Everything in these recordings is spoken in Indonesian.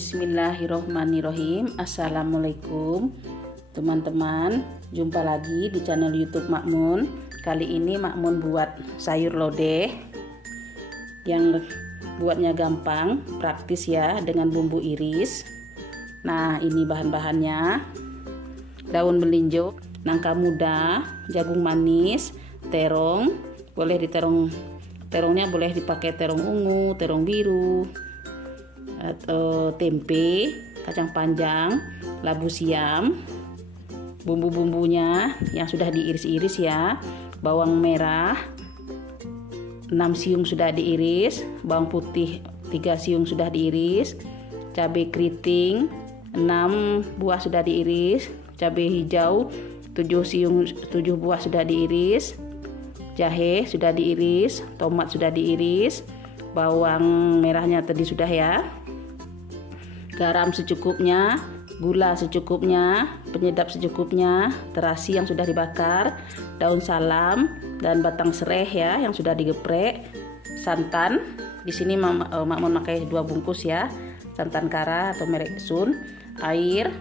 Bismillahirrohmanirrohim. Assalamualaikum teman-teman, jumpa lagi di channel YouTube Makmun. Kali ini Makmun buat sayur lodeh yang buatnya gampang, praktis ya, dengan bumbu iris. Nah, ini bahan-bahannya: daun melinjo, nangka muda, jagung manis, terong. Boleh terongnya boleh dipakai terong ungu, terong biru, atau tempe, kacang panjang, labu siam. Bumbu-bumbunya yang sudah diiris-iris ya: bawang merah 6 siung sudah diiris, bawang putih 3 siung sudah diiris, cabai keriting 6 buah sudah diiris, cabai hijau 7 buah sudah diiris, jahe sudah diiris, tomat sudah diiris, bawang merahnya tadi sudah ya, garam secukupnya, gula secukupnya, penyedap secukupnya, terasi yang sudah dibakar, daun salam dan batang serai ya yang sudah digeprek, santan. Di sini Makmun memakai 2 bungkus ya, santan kara atau merek Sun, air,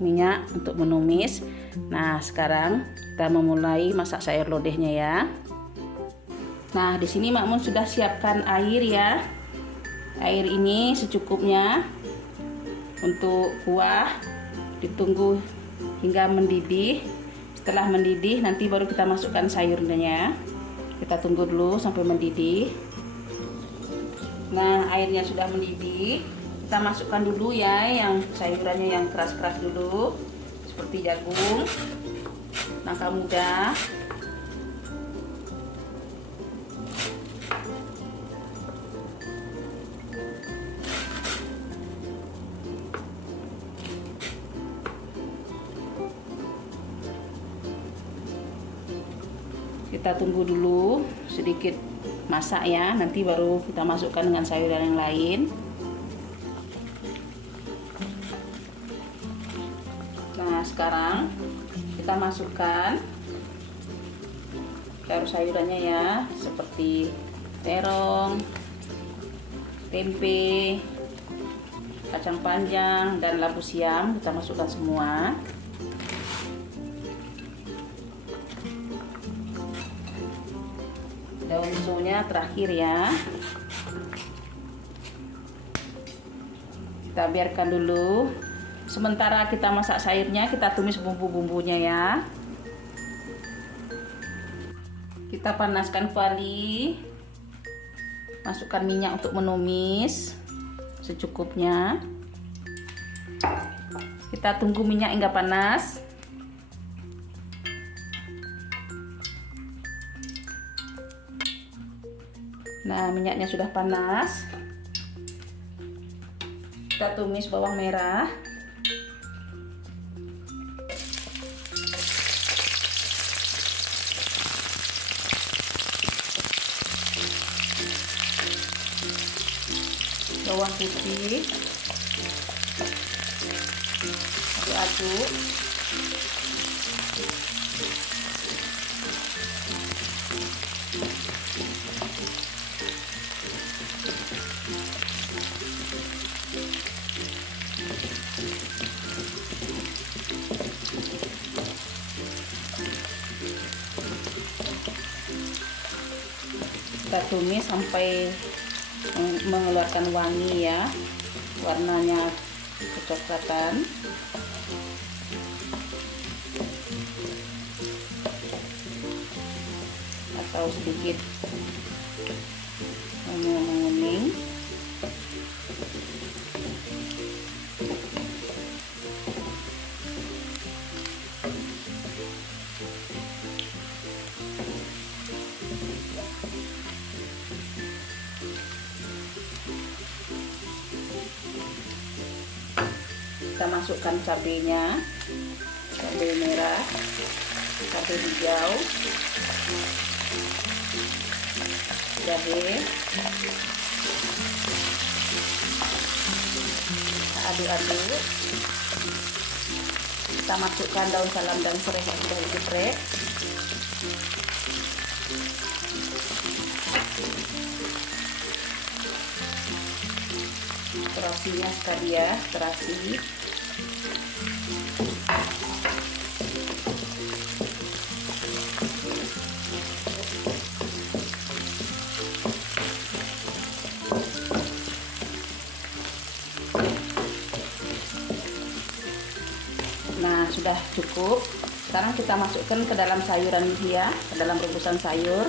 minyak untuk menumis. Nah, sekarang kita memulai masak sayur lodehnya ya. Nah, di sini Makmun sudah siapkan air ya. Air ini secukupnya. Untuk kuah ditunggu hingga mendidih. Setelah mendidih nanti baru kita masukkan sayurnya. Kita tunggu dulu sampai mendidih. Nah, airnya sudah mendidih. Kita masukkan dulu ya yang sayurannya yang keras-keras dulu, seperti jagung, nangka muda, kita tunggu dulu sedikit masak ya, nanti baru kita masukkan dengan sayuran yang lain. Nah, sekarang kita masukkan sayurannya ya, seperti terong, tempe, kacang panjang dan labu siam. Kita masukkan semua. Daun hijaunya terakhir ya. Kita biarkan dulu. Sementara kita masak sayurnya, kita tumis bumbu-bumbunya ya. Kita panaskan kuali. Masukkan minyak untuk menumis secukupnya. Kita tunggu minyak hingga panas. Nah, minyaknya sudah panas. Kita tumis bawang merah. Bawang putih. Aduk-aduk. Kita tumis sampai mengeluarkan wangi ya, warnanya kecoklatan. Atau sedikit menguning. Kita masukkan cabenya, cabai merah, cabai hijau, jahe. Kita aduk-aduk. Kita masukkan daun salam dan serai yang sudah digeprek. terasinya tadi ya, terasi. Nah, sudah cukup. Sekarang kita masukkan ke dalam sayuran ini ya, ke dalam rebusan sayur.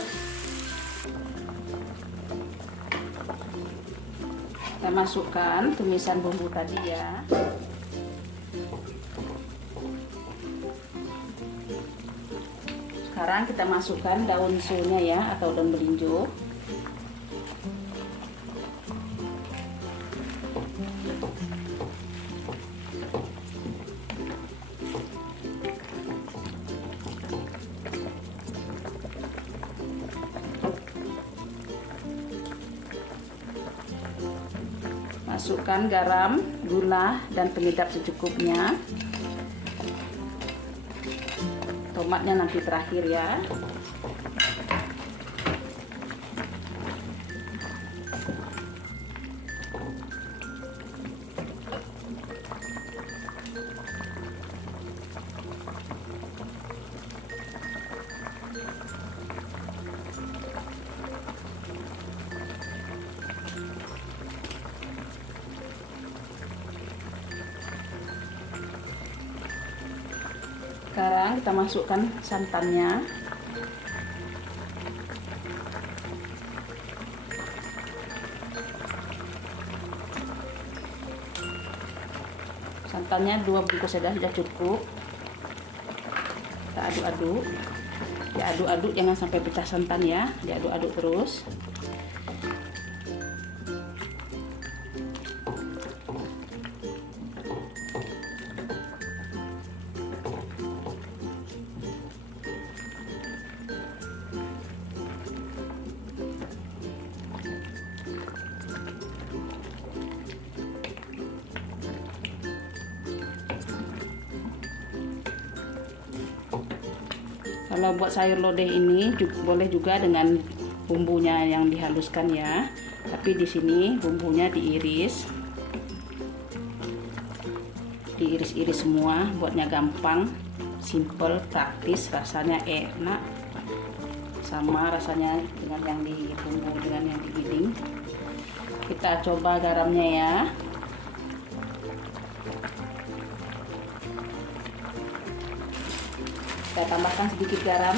Kita masukkan tumisan bumbu tadi ya. Sekarang kita masukkan daun sunya ya, atau daun melinjo. Masukkan garam, gula, dan penyedap secukupnya. Tomatnya nanti terakhir ya. Sekarang kita masukkan santannya. Santannya 2 bungkus saja sudah cukup. Kita aduk-aduk. Diaduk-aduk jangan sampai pecah santan ya. Diaduk-aduk terus. Kalau buat sayur lodeh ini boleh juga dengan bumbunya yang dihaluskan ya. Tapi di sini bumbunya diiris. Diiris-iris semua, buatnya gampang, simple, praktis, rasanya enak. Sama rasanya dengan yang di bumbu dengan yang digiling. Kita coba garamnya ya. Saya tambahkan sedikit garam.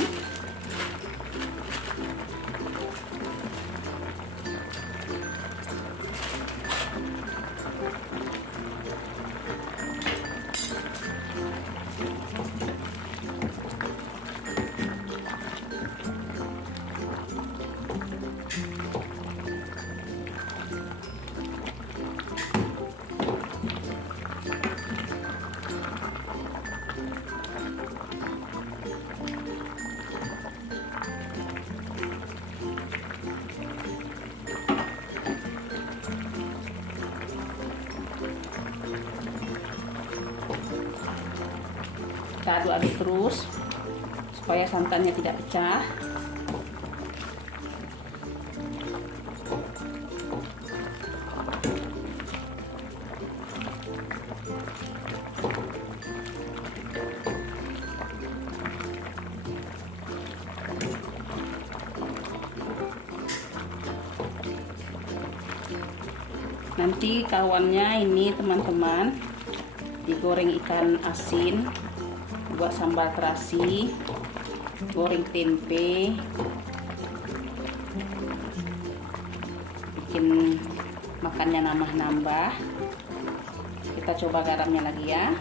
Kita aduk-aduk terus supaya santannya tidak pecah. Nanti kawannya ini teman-teman digoreng ikan asin, buat sambal terasi, goreng tempe, bikin makannya nambah-nambah. Kita coba garamnya lagi ya.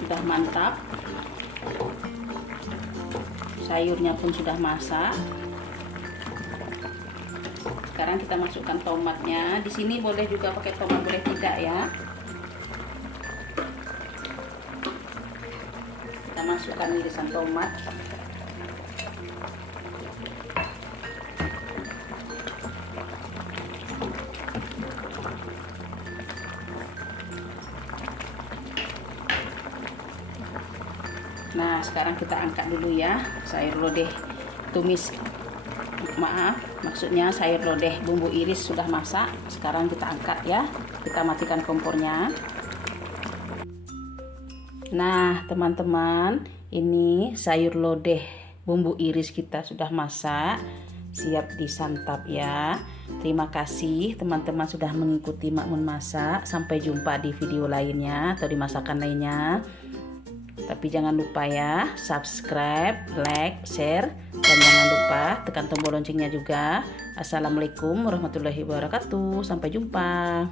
Sudah mantap. Sayurnya pun sudah masak. Sekarang kita masukkan tomatnya. Di sini boleh juga pakai tomat, boleh tidak ya. Kita masukkan irisan tomat. Nah, sekarang kita angkat dulu ya sayur lodeh tumis. Maaf, maksudnya sayur lodeh bumbu iris sudah masak. Sekarang kita angkat ya. Kita matikan kompornya. Nah, teman-teman, ini sayur lodeh bumbu iris kita sudah masak, siap disantap ya. Terima kasih teman-teman sudah mengikuti Makmun masak. Sampai jumpa di video lainnya atau di masakan lainnya. Tapi jangan lupa ya, subscribe, like, share, dan jangan lupa tekan tombol loncengnya juga. Assalamualaikum warahmatullahi wabarakatuh. Sampai jumpa.